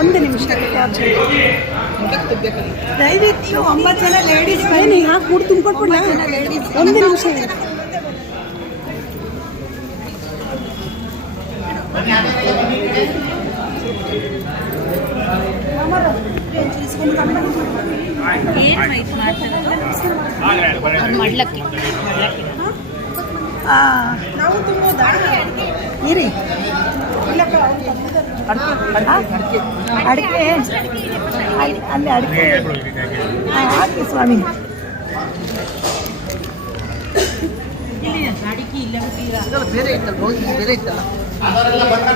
ಒಂದು ನಿಮಿಷ ದಯವಿಟ್ಟು 9 ಜನ ಲೇಡೀಸ್ ಬನ್ನಿ. ಹಾಕಿ ಕೂಡ ತುಂಬಿಕೊಟ್ಬಿಡ್ಲ. ಒಂದು ನಿಮಿಷ ನಾವು ತುಂಬೋದಾ ಇರಿ. ಅಡಿಕೆ ಅಲ್ಲಿ ಅಡಿಕೆ ಹಾಕಿ ಸ್ವಾಮಿ.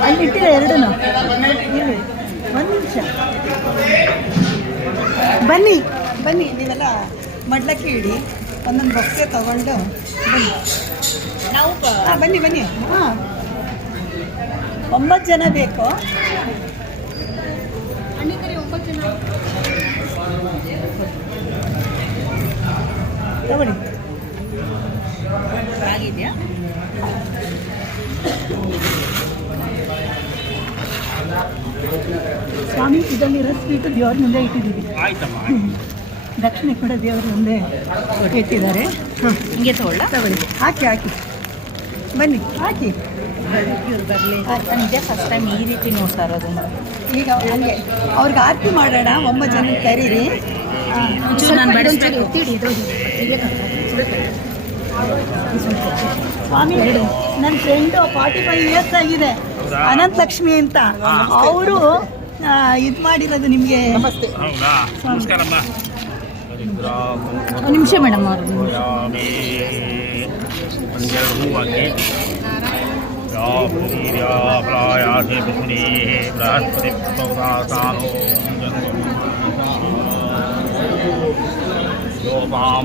ಅಲ್ಲಿ ಇಟ್ಟಿರ ಎರಡೂ. ಒಂದು ನಿಮಿಷ ಬನ್ನಿ ಬನ್ನಿ. ನೀವೆಲ್ಲ ಮಡ್ಲಕ್ಕಿ ಇಡಿ. ಒಂದೊಂದು ಬೊಕ್ಕೆ ತಗೊಂಡು ಬನ್ನಿ. ಹಾಂ ಬನ್ನಿ ಬನ್ನಿ. ಹಾಂ 9 ಜನ ಬೇಕು. ತಗೊಳ್ಳಿ. ಆಗಿದೆಯಾ? ಸ್ವಾಮಿ ಇದರಲ್ಲಿರೋ ಸ್ವೀಟು ದೇವ್ರ ಮುಂದೆ ಇಟ್ಟಿದ್ದೀವಿ. ದಕ್ಷಿಣ ಕೂಡ ದೇವರ ಮುಂದೆ ಇಟ್ಟಿದ್ದಾರೆ. ಹಿಂಗೆ ತಗೊಳ್ಳಿ. ಹಾಕಿ ಹಾಕಿ ಬನ್ನಿ ಹಾಕಿ. ಇವ್ರು ಬರಲಿ ನಿಜ ಫಸ್ಟ್ ಟೈಮ್ ಈ ರೀತಿ ನೋಡ್ತಾ ಇರೋದು. ಈಗ ಹಂಗೆ ಅವ್ರಿಗೆ ಆರತಿ ಮಾಡೋಣ. 9 ಜನ ಕರೀರಿ. ಸ್ವಾಮಿ ನನ್ನ ಫ್ರೆಂಡು 45 ಇಯರ್ಸ್ ಆಗಿದೆ, ಅನಂತ ಲಕ್ಷ್ಮಿ ಅಂತ. ಅವರು ಇದು ಮಾಡಿರೋದು ನಿಮಗೆ. ಒಂದು ನಿಮಿಷ ಮೇಡಮ್ ಅವರು.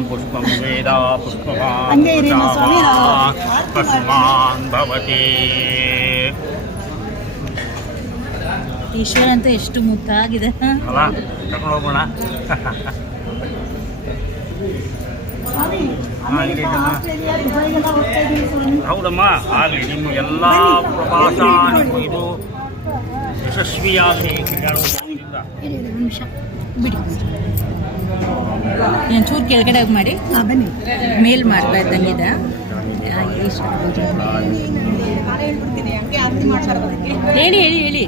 पुष्पं वेद पुष्पवान् भवति. ಈಶ್ವರ ಅಂತ ಎಷ್ಟು ಮುದ್ದಾಗಿದೆ ಅಲ್ಲ, ಕರ್ಕೊಂಡು ಹೋಗೋಣ. ಹೌದಮ್ಮ, ಆಗಲಿ. ನಿಮ್ಮ ಎಲ್ಲ ಪ್ರವಾಸ ನಿಮ್ಮ ಇದು ಯಶಸ್ವಿಯಾಗಲಿ. ನಿಮಿಷ ಬಿಡಿ, ಒಂಚೂರು ಕೆಳಗಡೆ ಮಾಡಿ. ಬನ್ನಿ. ಮೇಲ್ ಮಾಡ್ತಾ ಇದ್ದಂಗಿದೆ. ಹೇಳಿ ಹೇಳಿ ಹೇಳಿ.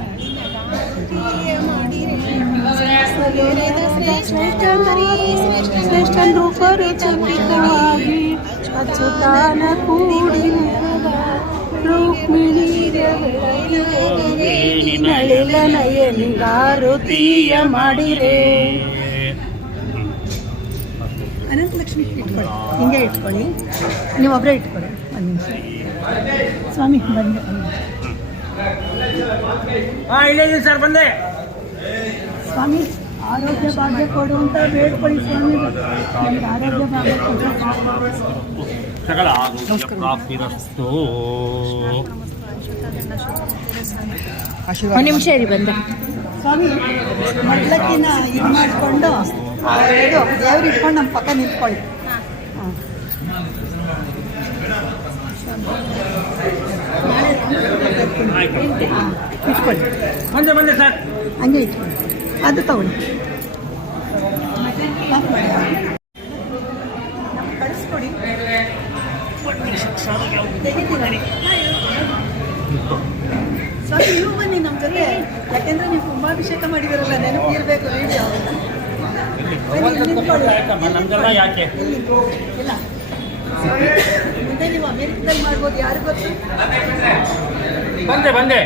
ಅಚ್ಯುತಾನ ಕೂಡಿ ನಳಿಲ ನಯನಿಗಾರುತಿಯ ಮಾಡಿರೆ. ಅನಂತ ಲಕ್ಷ್ಮಿ ಇಟ್ಕೊಳ್ಳಿ. ಹಿಂಗೆ ಇಟ್ಕೊಳ್ಳಿ. ನೀವು ಒಬ್ಬರೇ ಇಟ್ಕೊಳ್ಳಿ. ಒಂದು ನಿಮಿಷ ಸ್ವಾಮಿ ಬಂದೆ. ಇಲ್ಲ ಸರ್, ಬಂದೆ. ಸ್ವಾಮಿ ಆರೋಗ್ಯ ಭಾಗ್ಯ ಕೊಡು ಅಂತ ಬೇಡ್ಕೊಳ್ಳಿ ಸ್ವಾಮಿ. ನಮ್ಗೆ ಆರೋಗ್ಯ ಭಾಗ್ಯ ಕೊಡು. ಸಕಲ ಪ್ರಾಪ್ತಿರಸ್ತು. ಒಂದು ನಿಮಿಷ ಇರಿ ಬಂದೆ. ಸ್ವಾಮಿ ಮಡ್ಲಕ್ಕಿನ ಇದು ಮಾಡಿಕೊಂಡು ಇದು ದೇವ್ರು ಇಟ್ಕೊಂಡು ನಮ್ಮ ಪಕ್ಕ ನಿಂತ್ಕೊಳ್ಳಿ. ಹಾಂ ಇಟ್ಕೊಳ್ಳಿ. ಬಂದೆ ಬಂದೆ ಸರ್. ಹಂಗೆ ಇಟ್ಕೊಳ್ಳಿ. ಅದು ತಗೊಳ್ಳಿ. ಕಳಿಸ್ಕೊಡಿ. ಸ್ವಾಮಿ ನೀವು ಬನ್ನಿ ನಮ್ಮ ಜೊತೆ. ಯಾಕೆಂದ್ರೆ ನೀವು ಕುಂಭಾಭಿಷೇಕ ಮಾಡಿದಿರಲ್ಲ, ನೆನಪು ಇರಬೇಕು ವಿಡಿಯೋ. ನಮ್ಗೆಲ್ಲ ಯಾಕೆ ಇಲ್ಲ ಮುಂದೆ ನೀವು ಅಮೇರಿಕದಲ್ಲಿ ಮಾಡ್ಬೋದು, ಯಾರು ಗೊತ್ತು. ಬಂದೆ ಬಂದೆ.